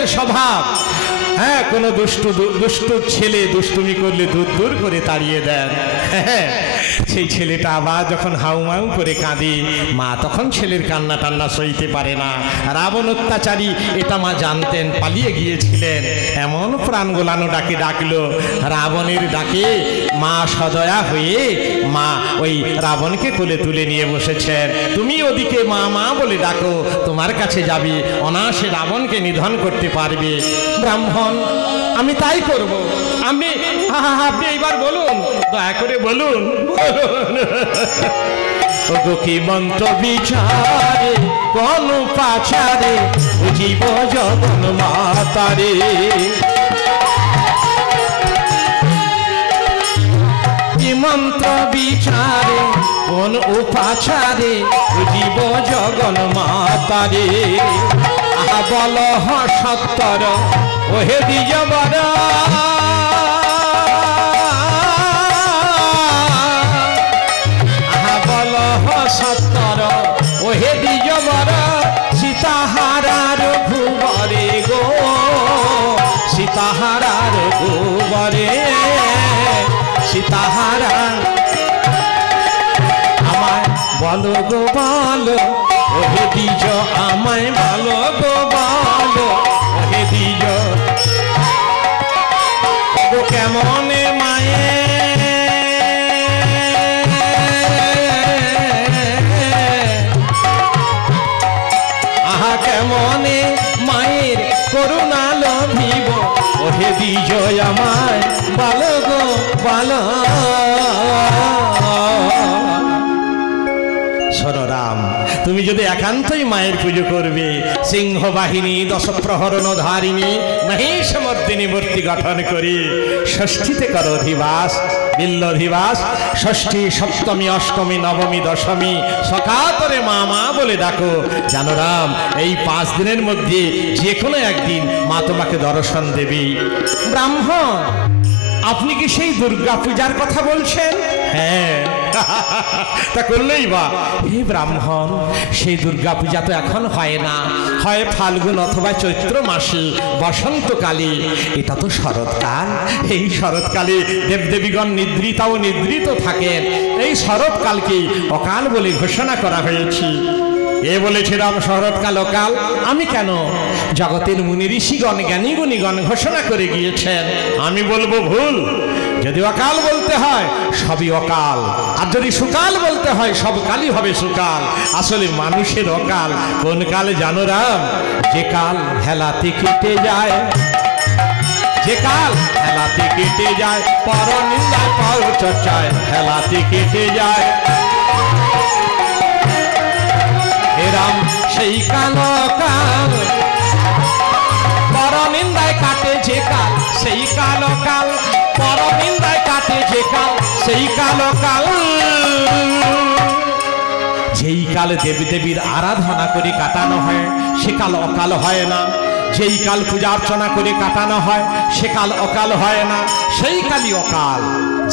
রাবণের স্বভাব। হ্যাঁ, কোনো দুষ্টু ছেলে দুষ্টুমি করলে দূর দূর করে তাড়িয়ে দেন। হ্যাঁ, সেই ছেলেটা আবার যখন হাউমাউ করে কাঁদে, মা তখন ছেলের কান্না টান্না সইতে পারে না। রাবণ অত্যাচারী এটা মা জানতেন, পালিয়ে গিয়েছিলেন। এমন প্রাণ গোলানো ডাকে ডাকলো, রাবণের ডাকে মা সদয়া হয়ে মা ওই রাবণকে কোলে তুলে নিয়ে বসেছেন। তুমি ওদিকে মা মা বলে ডাকো, তোমার কাছে যাবি, অনায়াসে রাবণকে নিধন করতে পারবে। ব্রাহ্মণ, আমি তাই করব। আপনি এইবার বলুন, দয়া করে বলুন। ওগো কি মন্ত্র বিচারে কোন পাচারে জীব জগন মাতারে, কি মন্ত্র বিচারে কোন উপাচারে জীব জগন মাতারে। আহা বল সত্তর ওহে দ্বিজবর, আহা বল সত্তর ওহে দ্বিজবর, সীতাহারার ঘুবরে গো, সীতাহারার ঘুবরে, সীতাহারা আমায় বলো গো বলো ওহে দ্বিজ, আমায় বলো গো বলো ওহে দ্বিজ, কেমনে মায়ে আহা কেমনে মায়ের করুণা লভিব ওহে দ্বিজ, আমায় বলো গো বলো। শোনো রাম, তুমি যদি একান্তই মায়ের পুজো করবে, সিংহ বাহিনী দশপ্রহরণ ধারিণী মহিষমর্দিনী মূর্তি গঠন করি, ষষ্ঠীতে করো অধিবাস, বিল্লধিবাস, ষষ্ঠী সপ্তমী অষ্টমী নবমী দশমী সকাতরে মা মা বলে ডাকো। জানো রাম, এই 5 দিনের মধ্যে যে কোনো একদিন মা তোমাকে দর্শন দেবে। ব্রাহ্মণ, আপনি কি সেই দুর্গা পূজার কথা বলছেন? হ্যাঁ, তা করলেই বা। হে ব্রাহ্মণ, সেই দুর্গা পূজা তো এখন হয় না, হয় ফাল্গুন অথবা চৈত্র মাসে বসন্তকালে। এটা তো শরৎকাল, এই শরৎকালে দেবদেবীগণ নিদ্রিতা ও নিদ্রিত থাকেন। এই শরৎকালকেই অকাল বলে ঘোষণা করা হয়েছে। এ বলেছিলাম শরৎকাল অকাল, আমি কেন? জগতের মুনি ঋষিগণ জ্ঞানী গুণীগণ ঘোষণা করে গিয়েছেন। আমি বলবো ভুল? যদি অকাল বলতে হয় সবই অকাল, আর যদি সুকাল বলতে হয় সব কালই হবে সুকাল। আসলে মানুষের অকাল কোন কালে জানো রাম? যে কাল হেলাতে কেটে যায়, যে কাল হেলাতে কেটে যায়, পরনিন্দা পর চর্চায় হেলাতে কেটে যায়। রাম সেই কাল কাল পরনিন্দায় কাটে যে কাল, সেই কাল কাল পরনিন্দায় কাটে যে কাল, সেই কাল কাল। যেই কাল দেবী দেবীর আরাধনা করে কাটানো হয় সে কাল অকাল হয় না, যেই কাল পূজা অর্চনা করে কাটানো হয় সে কাল অকাল হয় না, সেই কালই অকাল।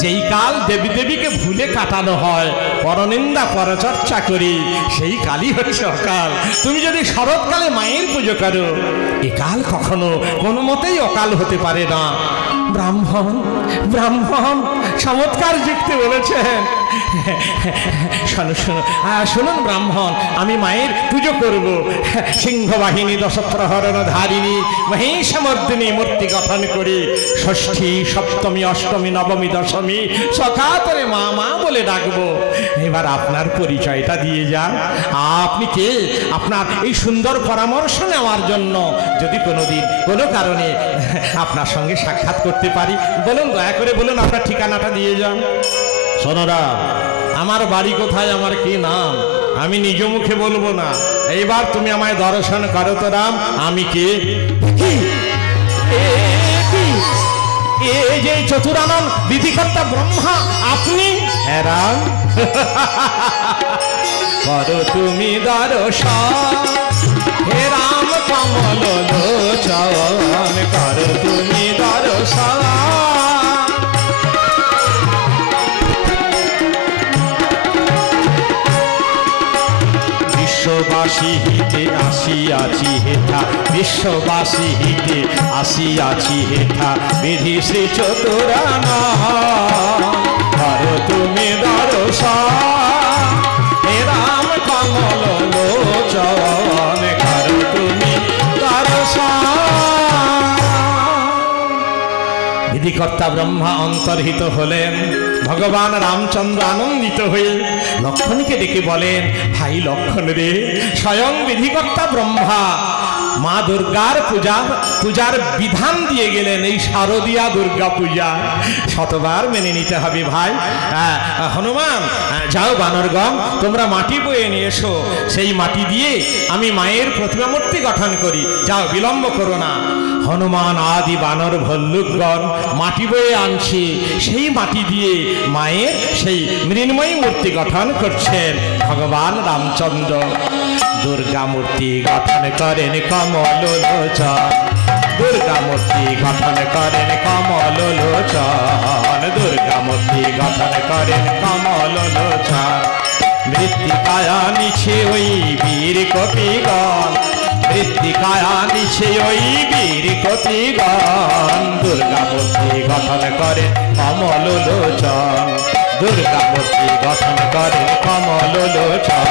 যেই কাল দেবী দেবীকে ভুলে কাটানো হয়, পরনিন্দা পরচর্চা করি, সেই কালই হচ্ছে অকাল। তুমি যদি শরৎকালে মায়ের পুজো করো, এ কাল কখনো কোনো মতেই অকাল হতে পারে না। ব্রাহ্মণ, ব্রাহ্মণ চমৎকার যুক্তি বলেছেন। শুনুন ব্রাহ্মণ, আমি মায়ের পুজো করব। সিংহ বাহিনী দশপ্রহরণ ধারিণী মহিষমর্দিনী মূর্তি গঠন করি, ষষ্ঠী সপ্তমী অষ্টমী নবমী দশমী সকাতরে মা মা বলে ডাকবো। এবার আপনার পরিচয়টা দিয়ে যান, আপনি কে? আপনার এই সুন্দর পরামর্শ নেওয়ার জন্য যদি কোনোদিন কোনো কারণে আপনার সঙ্গে সাক্ষাৎ করতে পারি, বলুন, দয়া করে বলুন, আপনার ঠিকানাটা দিয়ে যান। সোনারা, আমার বাড়ি কোথায়, আমার কি নাম, আমি নিজ মুখে বলবো না। এইবার তুমি আমায় দর্শন করো তো রাম, আমি কে? এই যে চতুরানন বিধিকর্তা ব্রহ্মা আপনি? হ্যাঁ রাম, করো তুমি দর্শন, হে রাম কমল লোচন, করো তুমি দর্শন। বিশ্ববাসী হিতে আসি আসিয়াছি হেথা বিশ্ববাসী হিতে আসিয়াছি হেথা বিধি শ্রী চতুরানা করো তুমি দর্শন হে রাম কমল লোচন করো তুমি দর্শন। বিধিকর্তা ব্রহ্মা অন্তর্হিত হলেন। ভগবান রামচন্দ্র আনন্দিত হয়ে লক্ষ্মণকে ডেকে বলেন, ভাই লক্ষ্মণ রে, স্বয়ং বিধিকর্তা ব্রহ্মা মা দুর্গার পূজার বিধান দিয়ে গেলেন। এই শারদীয়া দুর্গা পূজা শতবার মেনে নিতে হবে ভাই। হনুমান যাও বানরগণ, তোমরা মাটি বয়ে নিয়ে এসো, সেই মাটি দিয়ে আমি মায়ের প্রতিমা মূর্তি গঠন করি, যাও বিলম্ব করো না। হনুমান আদি বানর ভল্লুকগণ মাটি বয়ে আনছে, সেই মাটি দিয়ে মায়ের সেই মৃন্ময়ী মূর্তি গঠন করছেন ভগবান রামচন্দ্র। দুর্গা মূর্তি গঠন করেন কমল লোচন, দুর্গা মূর্তি গঠন করেন কমল লোচন, দুর্গা মূর্তি গঠন করেন কমল লোচন। মৃত্তিকায়া নিছে ওই বীর কপিগণ, মৃত্তিকায়া নিছে ওই বীর কপিগণ, দুর্গা মূর্তি গঠন করেন কমল লোচন, দুর্গা মূর্তি গঠন করেন কমল লোচন।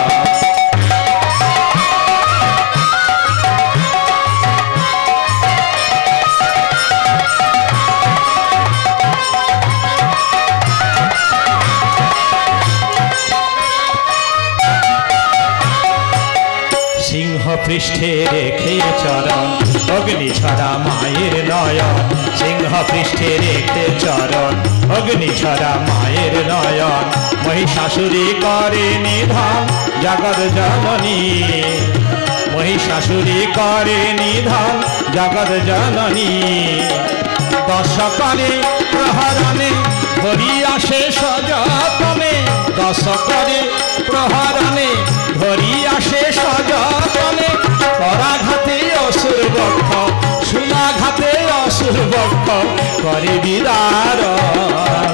সিংহ পৃষ্ঠে রেখে চরণ অগ্নি ছড়া মায়ের নয়ন, সিংহ পৃষ্ঠে রেখে চরণ অগ্নি ছড়া মায়ের নয়ন। মহিষাসুরী করে নিধন জগৎ জননী, মহিষাসুরী করে নিধন জগৎ জননী। দশ করে প্রহরণে ধরি আসে সযতনে, দশ করে প্রহরণে ধরি আসে সযতনে। পরাঘাতে অসুর বক্ষ সুলাঘাতে অসুর বক্ষ করে বিদারণ।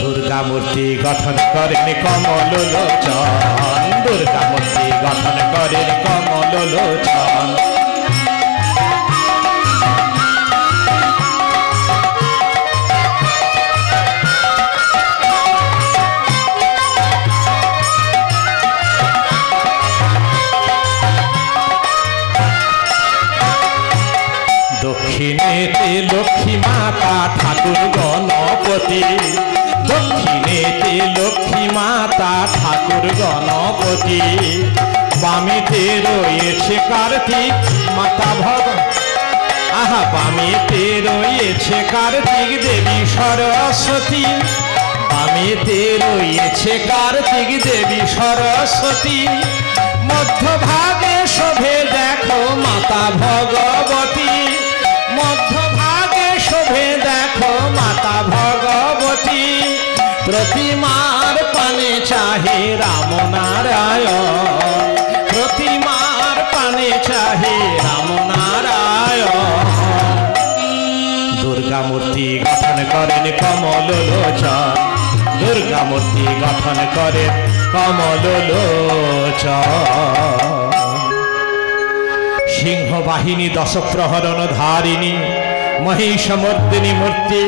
দুর্গা মূর্তি গঠন করেন কমল লোচন, দুর্গা মূর্তি গঠন করেন কমল লোচন। দক্ষিণেতে লক্ষ্মী মাতা ঠাকুর গণপতি, দক্ষিণেতে লক্ষ্মী মাতা ঠাকুর গণপতি। বামেতে রয়েছে কার্তিক মাতা ভগবান, আহা বামেতে রয়েছে কার্তিক দেবী সরস্বতী, বামেতে রয়েছে কার্তিক দেবী সরস্বতী। মধ্যভাগে শোভে দেখো মাতা ভগবতী, মধ্যভাগে শোভে দেখো মাতা ভগবতী। প্রতিমার পানে চাহে রাম নারায়ণ, প্রতিমার পানে চাহে রাম নারায়ণ। দুর্গা মূর্তি গঠন করেন কমল লোচন, দুর্গা মূর্তি গঠন করেন কমল লোচন। সিংহ বাহিনী দশ প্রহরণ ধারিণী মহিষমর্দিনী মূর্তি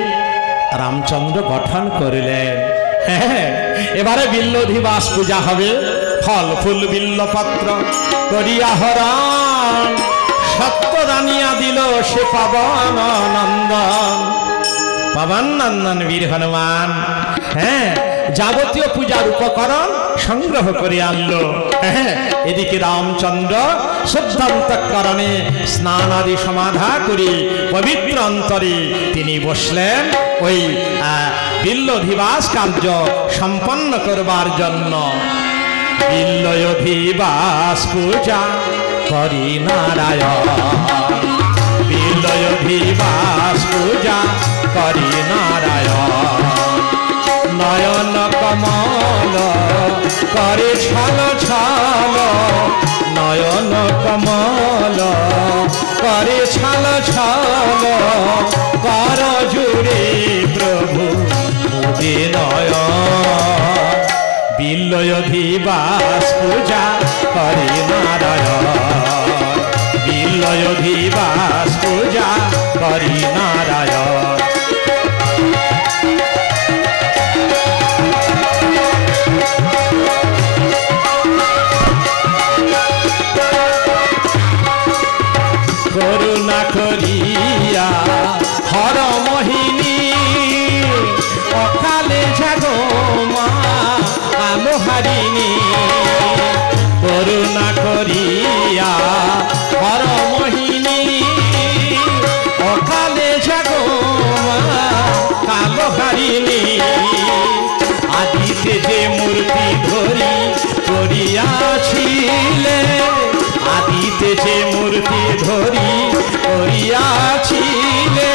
রামচন্দ্র গঠন করিলেন। হ্যাঁ, এবারে বিল্লধিবাস পূজা হবে। ফল ফুল বিল্লপত্র করিয়া হরণ, সত্য রানিয়া দিল সে পাবন নন্দন, পাবন নন্দন বীর হনুমান। হ্যাঁ, যাবতীয় পূজার উপকরণ সংগ্রহ করে আনলো। হ্যাঁ, এদিকে রামচন্দ্র শুদ্ধান্তঃকরণে স্নান আদি সমাধা করে পবিত্র অন্তরে তিনি বসলেন ওই বিল্লধিবাস কার্য সম্পন্ন করবার জন্য। বিল্লধিবাস পূজা করি নারায়ণ, বিল্লধিবাস পূজা করি নারায়ণ। নয়ন কমল করে ছল ছল, নয়ন কমল করে ছল ছল। কর জুড়ে প্রভু মুদে নয়ন, বিল্লধিবাস পূজা করে নারায়ণ, হরি নারায়ণ। করুণা করিয়া হর মোহিনী অকালে জাগো মা আলো হারিণী। করুণা করিয়া হর মোহিনী অকালে জাগো মা কালো হারিণী। আদিতে যে মূর্তি ধরি করিয়াছিলে, আদিতে যে মূর্তি ধরি করিয়াছিলে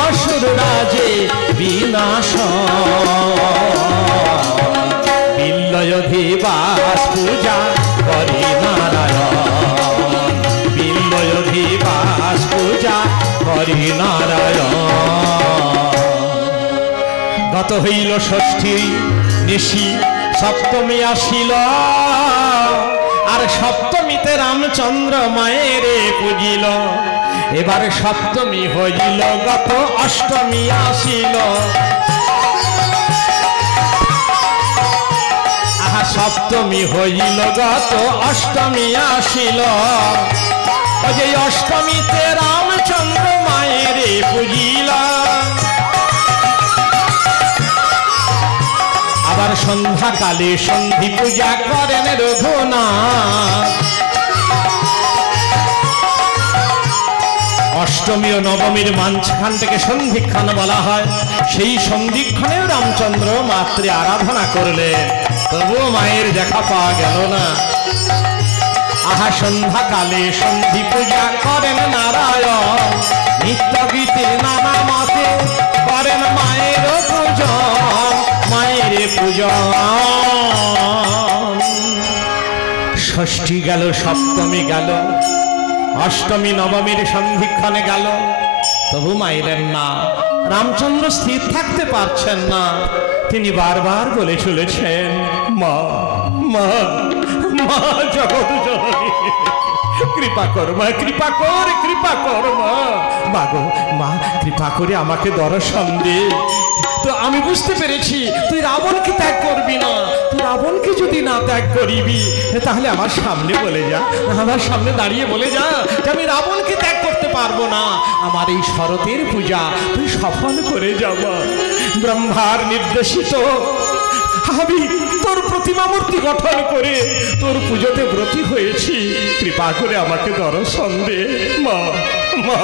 অসুর রাজে বিনাশ। বিল্লয়ধিবাস পূজা করি নারায়ণ, বিল্লয়ধিবাস পূজা করি নারায়ণ। গত হইল ষষ্ঠী নিশি, সপ্তমী আসিল, আর সপ্তমীতে রামচন্দ্র মায়েরে পুজিল। এবারে সপ্তমী হইল, গত অষ্টমী আসিল। আহা সপ্তমী হইল, গত অষ্টমী আসিল। ওই যে অষ্টমীতে রামচন্দ্র মায়েরে পুজিল। আবার সন্ধ্যাকালে সন্ধি পূজা করেন রঘুনাথ। অষ্টমী ও নবমীর মাঝখান থেকে সন্ধিক্ষণ বলা হয়। সেই সন্ধিক্ষণেও রামচন্দ্র মাতৃ আরাধনা করলেন, তবুও মায়ের দেখা পাওয়া গেল না। আহা সন্ধ্যাকালে সন্ধি পূজা করেন নারায়ণ, নিত্য গীতে নানা মতে করেন মায়ের পূজন, মায়ের পূজন। ষষ্ঠী গেল, সপ্তমী গেল, অষ্টমী নবমীর সন্ধিক্ষণে গেল, তবু মাইলেন না। রামচন্দ্র স্থির থাকতে পারছেন না, তিনি বারবার বলে চলেছেন, মা মা মা জগৎ জননী, কৃপা কর মা, কৃপা কর, কৃপা কর মা। মাগো মা, কৃপা করে আমাকে দর্শন দে। তো আমি বুঝতে পেরেছি তুই রাবণকে ত্যাগ করবি না। তুই রাবণকে যদি না ত্যাগ করিবি তাহলে আমার সামনে বলে যা, আমার সামনে দাঁড়িয়ে বলে যা যে আমি রাবণকে ত্যাগ করতে পারবো না। আমার এই শরতের পূজা তুই সফল করে যাবা। ব্রহ্মার নির্দেশিত আমি তোর প্রতিমা মূর্তি গঠন করে তোর পুজোতে ব্রতী হয়েছি, কৃপা করে আমাকে দর্শন দে মা মা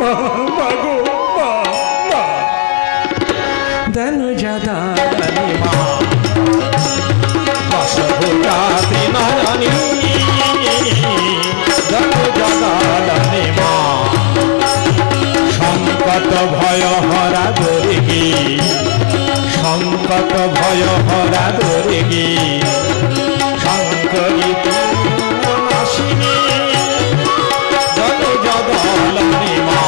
মা মা গো মা মা। ধনু জাদানি মা বসভূজাতি নারায়ণী, ধনু জাদানি মা সংকট ভয় হরা দুর্গী, সংকট ভয় হরা দুর্গী শঙ্করী নাশিনী, ধনু জাদানি মা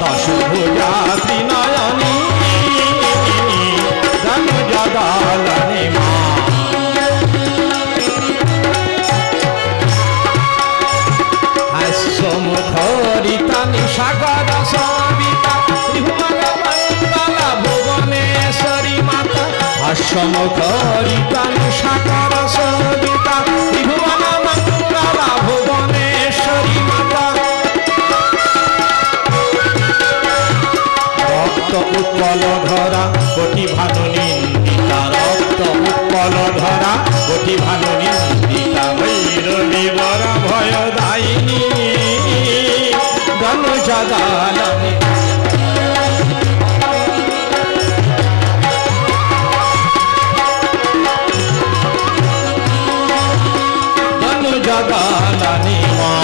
দশভূজাতি নয়নী, ধনু জাদানি মা। হাস্যমুখরিতা নিশাকর সবিতা ত্রিভুবন মঙ্গলা ভুবনেশ্বরী মাতা, হাস্যমুখরিতা নিশাকর সবিতা ত্রিভুবন মঙ্গলা ভুবনেশ্বরী মাতা। রক্ত উৎপল ধরা কোটি ভানু নিন্দিতা, রক্ত উৎপল ধরা কোটি ভানু নিন্দিতা, ভৈরবী বর ভয় দায়িনী, ধনু জাদানি ধনু জাদানি মা।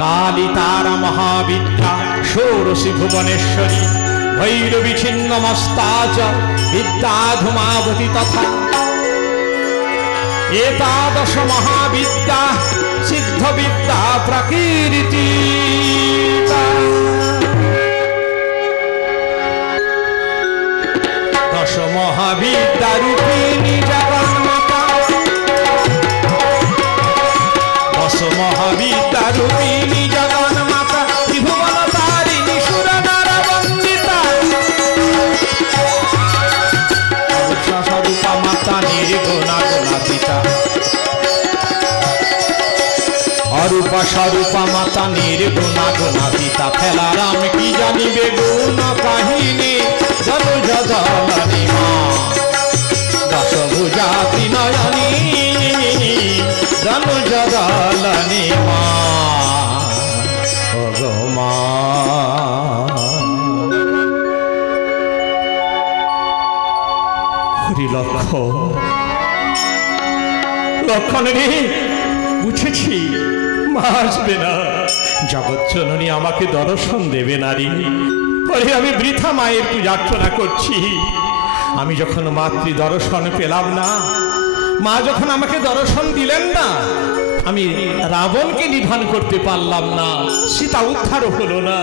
কালী তারা মহাবিদ্যা ষোড়শী ভুবনেশ্বরী, ভৈরবী ছিন্ন মস্তাচ বিদ্যা ধূমাবতী তথা, এতাদশ মহাবিদ্যা সিদ্ধ বিদ্যা প্রকৃতি। দশ মহাবিদ্যা রূপিণী জগন্মাতা, অরূপা স্বরূপা মাতা নির্গুণা গুণাতীতা ফেলা রাম কি জানিবে গুণ কাহিনী ধনুজ দলনি মা দশভুজা ত্রিনয়নী ধনুজ দলনি মা ও গো মা। লক্ষণ রে, বুঝেছি মা আসবে না, জগৎ জননী আমাকে দর্শন দেবে না রে। পরে আমি বৃথা মায়ের পূজার্চনা করছি। আমি যখন মাতৃ দর্শন পেলাম না, মা যখন আমাকে দর্শন দিলেন না, আমি রাবণকে নিধন করতে পারলাম না, সীতা উদ্ধারও হলো না।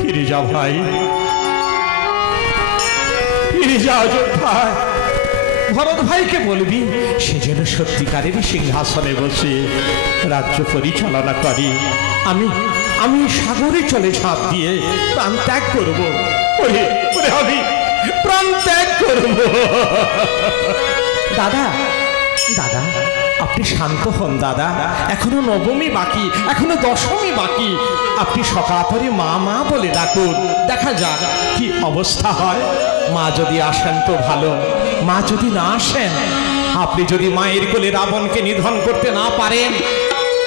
ফিরে যাও ভাই, ফিরে যাও অযোধ্যায়। ভরত ভাইকে বলবি সে যেন সত্যিকারের সিংহাসনে বসে রাজ্য পরিচালনা করে। আমি সাগরে চলে ঝাঁপ দিয়ে প্রাণ ত্যাগ করবো। আমি প্রাণ ত্যাগ করব। দাদা দাদা আপনি শান্ত হন দাদা, এখনো নবমী বাকি, এখনো দশমী বাকি। আপনি সকাপরে মা মা বলে ডাকুন, দেখা যাক কি অবস্থা হয়। মা যদি আসেন তো ভালো, মা যদি না আসেন, আপনি যদি মায়ের কোলে রাবণকে নিধন করতে না পারেন,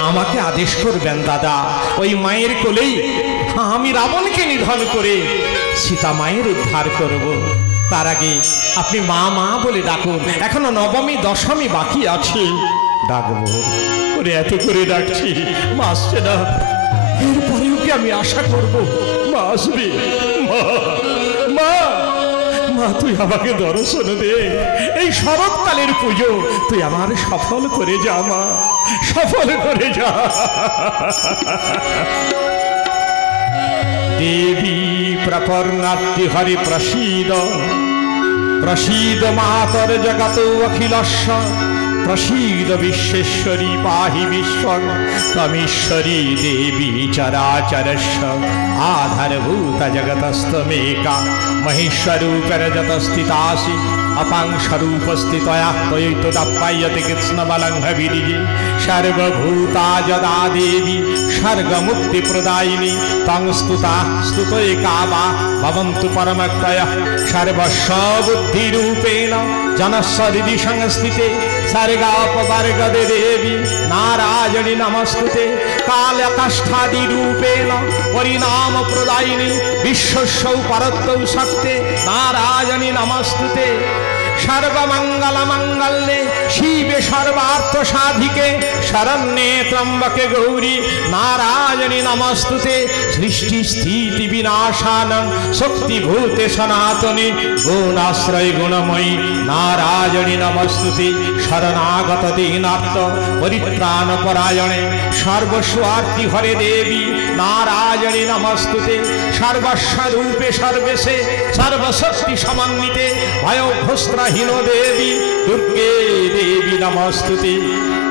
আমাকে আদেশ করবেন দাদা। ওই মায়ের কোলেই আমি রাবণকে নিধন করে সীতা মায়ের উদ্ধার করব। তার আগে আপনি মা মা বলে ডাকুন, এখনো নবমী দশমী বাকি আছে। ডাকবো ওরে, এত করে ডাকছি, মা আসছে না। এরপরেও কি আমি আশা করব মা আসবে? মা মা মা, তুই আমাকে দর্শন দে। এই শরৎকালের পুজো তুই আমার সফল করে যা মা, সফল করে যা। দেবী প্রপর্ণাত্তি হরি প্রসীদ, প্রসীদ মাতর জগত অখিলস্য, প্রসীদ বিশ্বেশ্বরী পাহি বিশ্বং তমীশ্বরী দেবী চরাচরস্য আধারভূত জগতস্তমেকা মহেশ্বরূপের যতস্থিতাসি অপাংশরূপস্থিতয়া ত্বয়ৈতদাপ্যায়তে কৃষ্ণবলঙ্ঘবিরিজে সর্বভূতা যদা দেবী স্বর্গমুক্তিপ্রদায়িনী তং স্তুতা স্তুতৈকা বা ভবন্তু পরমক্তয়ঃ সর্বস্ববুদ্ধিরূপেণ জনস্য হৃদি সংস্থিতে सर्गापवर्गदे देवी नारायणी नमस्तुते कालकाष्ठादिरूपेण परिणाम प्रदायिनी विश्वस्यौ परत्वौ शक्ते नारायणी नमस्तुते सर्वमंगल मंगल्ये शिवे सर्वार्थ साधिके शरण्ये त्र्यंबके गौरी नारायणी नमस्तुते सृष्टि स्थिति विनाशानं शक्तिभूते सनातने गुणाश्रय गुणमयी नारायणी नमस्तुते शरणागत दीनार्थ परित्राण परायणे सर्वस्वार्थी हरे देवी नारायणी नमस्तुते सर्वस्वरूपे सर्वेशे सर्वशक्ति समन्विते भयभस्त्रहीन देवी दुर्गे देवी नमस्तुते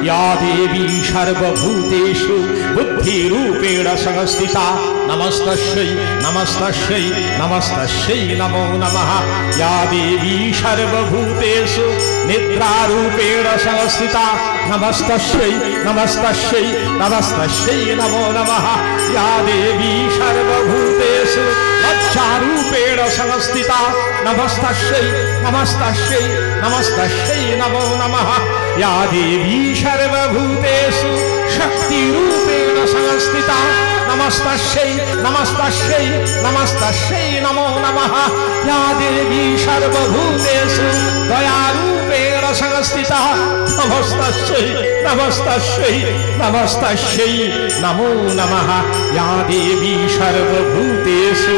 या देवी सर्वभूतेषु बुद्धिरूपेण संस्थिता नमस्तस्यै नमस्तस्यै नमस्तस्यै नमो नमः या देवी सर्वभूतेषु निद्रारूपेण संस्थिता नमस्तस्यै नमस्तस्यै नमस्तस्यै नमो नमः या देवी सर्वभूतेषु लज्जारूपेण संस्थिता नमस्तस्यै नमस्तस्यै नमस्तस्यै नमो नमः या देवी सर्वभूतेषु शक्तिरूपेण संस्थिता नमस्तस्यै नमस्तस्यै नमस्तस्यै नमो नमः या देवी सर्वभूतेषु दयारूपेण संस्थिता नमस्तस्यै नमस्तस्यै नमस्तस्यै नमो नमः या देवी सर्वभूतेषु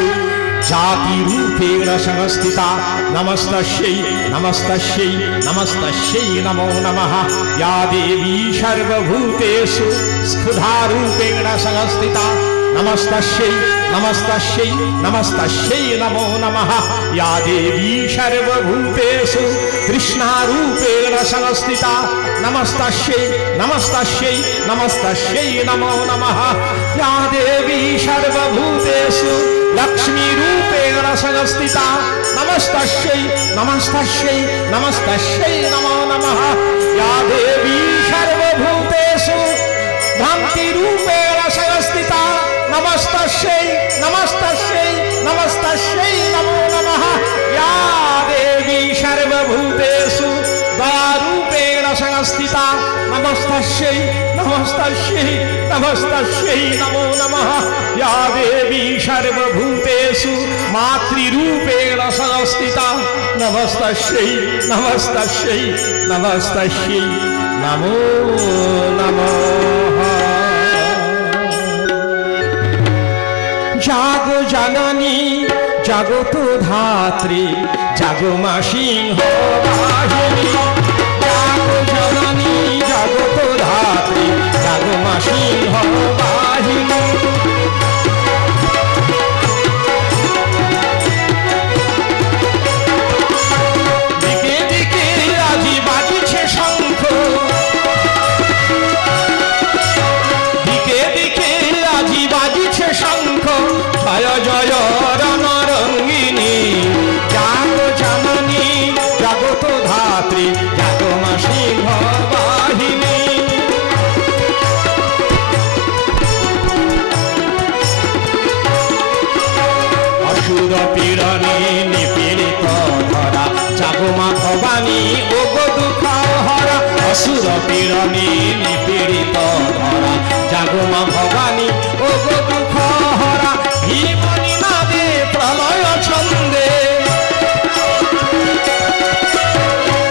जातिरूपेण संस्थिता नमस्तस्यै नमस्तस्यै नमस्तस्यै नमो नमः या देवी सर्वभूतेषु स्फुधारूपेण संस्थिता नमस्तस्यै नमस्तस्यै नमस्तस्यै नमो नमः या देवी सर्वभूतेषु कृष्णारूपेण संस्थिता नमस्तस्यै नमस्तस्यै नमस्तस्यै नमो नमः या देवी सर्वभूतेषु लक्ष्मीरूपेण संस्थिता नमस्तस्यै नमस्तस्यै नमस्तस्यै नमो नमः या देवी सर्वभूतेषु भक्तिरूपेण নমস্তস্যৈ নমস্তস্যৈ নমস্তস্যৈ নমো নমঃ या देवी सर्वभूतेषु दयारूपेण संस्थिता नमस्तस्यै नमस्तस्यै नमस्तस्यै नमो नमः या देवी सर्वभूतेषु मातृरूपेण संस्थिता नमस्तस्यै नमस्तस्यै नमस्तस्यै नमो नमः जागो जननी जगत धात्री जागो मा सिंह वाहिनी जागो जननी जगत धात्री जागो मा सिंह वाहिनी दिके दिके আজি বাজিছে শঙ্খ দিকে দিকে আজি বাজিছে শঙ্খ জয় জয় রণরঙ্গিনী জাগো জননী জগত ধাত্রী জাগো মা সিংহ বাহিনী অসুর পীড়নে নিপীড়িত ধরা জাগো মা ভবানী ও গো দুঃখ হরা অসুর পীড়নে নিপীড়িত ধরা জাগো মা ভবানী ও গো দুঃখ হরা ভীমনি নাদে প্রলয় ছন্দে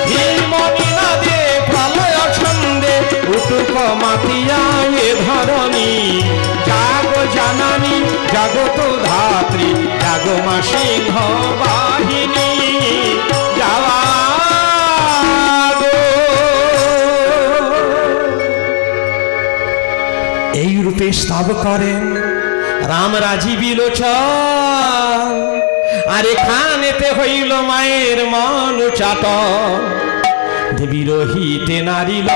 ভীমনি নাদে প্রলয় ছন্দে উটুক মাতিয়া এ ধরণী জাগো জাননী জগত ধাত্রী জাগো মা সিংহ বাহিনী এই রূপে স্তব করেন রাম রাজী বিলোচন আর এখানেতে হইল মায়ের মন চাটন দেবী রহিতে নারিল